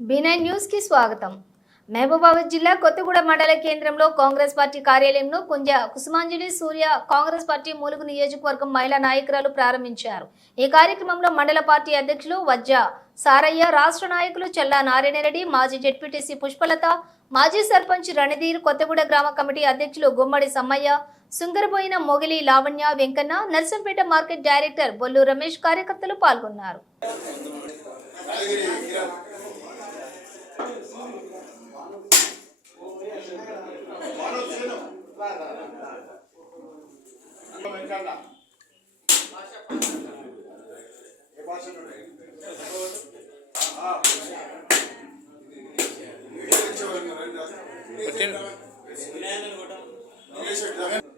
B9 న్యూస్కి స్వాగతం. మహబూబాబాద్ జిల్లా కొత్తగూడ మండల కేంద్రంలో కాంగ్రెస్ పార్టీ కార్యాలయంలో కుంజ కుసుమాంజలి సూర్య కాంగ్రెస్ పార్టీ మూలుగు నియోజకవర్గం మహిళా నాయకురాలు ప్రారంభించారు. ఈ కార్యక్రమంలో మండల పార్టీ అధ్యక్షులు వజ్జ సారయ్య రాష్ట్ర నాయకులు చెల్లా నారాయణరెడ్డి మాజీ జడ్పీటీసీ పుష్పలత మాజీ సర్పంచ్ రణధీర్ కొత్తగూడ గ్రామ కమిటీ అధ్యక్షులు గుమ్మడి సమ్మయ్య సుందరబోయిన మొగిలి లావణ్య వెంకన్న నర్సంపేట మార్కెట్ డైరెక్టర్ బొల్లు రమేష్ కార్యకర్తలు పాల్గొన్నారు. చీఫ్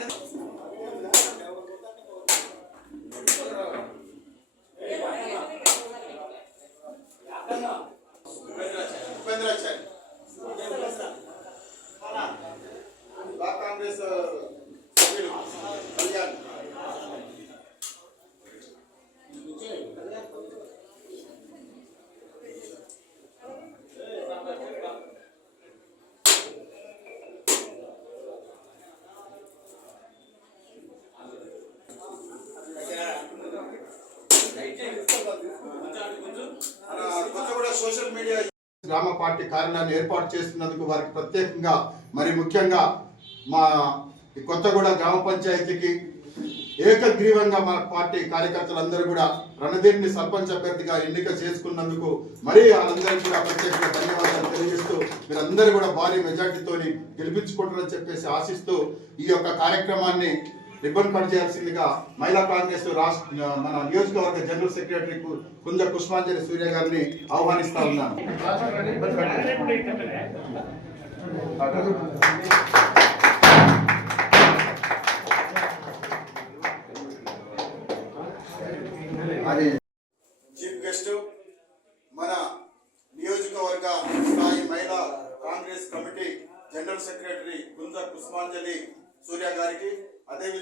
వచ్చినప్పుడు మీరు నాకు కొట్టాలి. అట్లా మీరు కీழே పోయి కొట్టండి అంటారు. ఈరోజు ఉపేంద్రాచారి బ్లాక్ కాంగ్రెస్ సభ్యులు కళ్యాణ్ మన కొత్తగూడ సోషల్ మీడియా గ్రామ పార్టీ కార్యాలయాన్ని ఏర్పాటు చేస్తున్నందుకు వారికి ప్రత్యేకంగా మరి ముఖ్యంగా మా కొత్తగూడ గ్రామ పంచాయతీకి ఏకగ్రీవంగా మన పార్టీ కార్యకర్తలందరూ కూడా రణధీర్ని సర్పంచ్ అభ్యర్థిగా ఎన్నిక చేసుకున్నందుకు మరి వాళ్ళందరికీ కూడా ప్రత్యేకంగా ధన్యవాదాలు తెలియజేస్తూ మీరందరూ కూడా భారీ మెజార్టీతోని గెలిపించుకుంటారని చెప్పేసి ఆశిస్తూ ఈ యొక్క కార్యక్రమాన్ని రిబ్బన్ కట్ చేయాల్సిందిగా మహిళా కాంగ్రెస్ రాష్ట్ర మన నియోజకవర్గ జనరల్ సెక్రటరీ కు- కుంజ పుష్పాంజలి సూర్య గారిని ఆహ్వానిస్తా ఉన్నాను. చీఫ్ గెస్ట్ మన నియోజకవర్గ స్థాయి మహిళా Congress committee general secretary Gunja Pushpanjali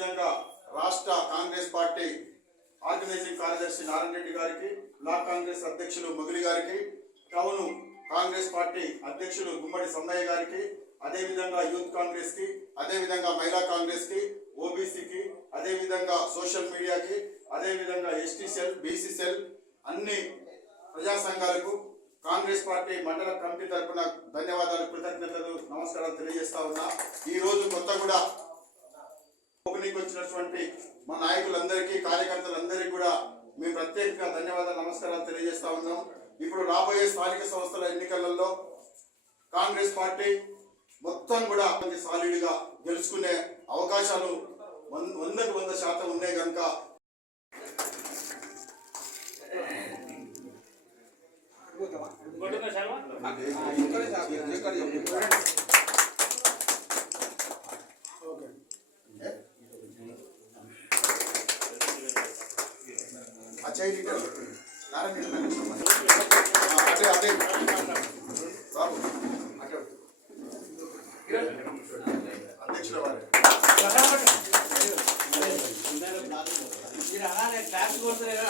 అదేవిధంగా రాష్ట్ర కాంగ్రెస్ పార్టీ ఆర్గనైజింగ్ కార్యదర్శి నారాయణ రెడ్డి గారికి బ్లాక్ కాంగ్రెస్ అధ్యక్షులు మొగిలి గారికి టౌన్ కాంగ్రెస్ పార్టీ అధ్యక్షులు గుమ్మడి సమ్మయ్య గారికి అదేవిధంగా యూత్ కాంగ్రెస్కి అదేవిధంగా మహిళా కాంగ్రెస్కి ఓబీసీకి అదేవిధంగా సోషల్ మీడియాకి అదేవిధంగా ఎస్టీ సెల్ బీసీ సెల్ అన్ని ప్రజా సంఘాలకు కాంగ్రెస్ పార్టీ మండల కమిటీ తరఫున ధన్యవాదాలు కృతజ్ఞతలు నమస్కారాలు తెలియజేస్తా ఉన్నా. ఈ రోజు కొత్తగూడ ఓపెనింగ్ వచ్చినటువంటి మా నాయకులందరికీ కార్యకర్తలందరికీ కూడా మేము ప్రత్యేకంగా ధన్యవాదాలు నమస్కారాలు తెలియజేస్తా ఉన్నాం. ఇప్పుడు రాబోయే స్థానిక సంస్థల ఎన్నికలలో కాంగ్రెస్ పార్టీ మొత్తం కూడా సాలిడ్గా గెలుచుకునే అవకాశాలు వందకు వంద శాతం ఉన్నాయి కనుక. రచయిత నారాయణ అదే అదే. బాబు అధ్యక్షుల వారు. మీరు అలానే క్లాస్ కోరుతారు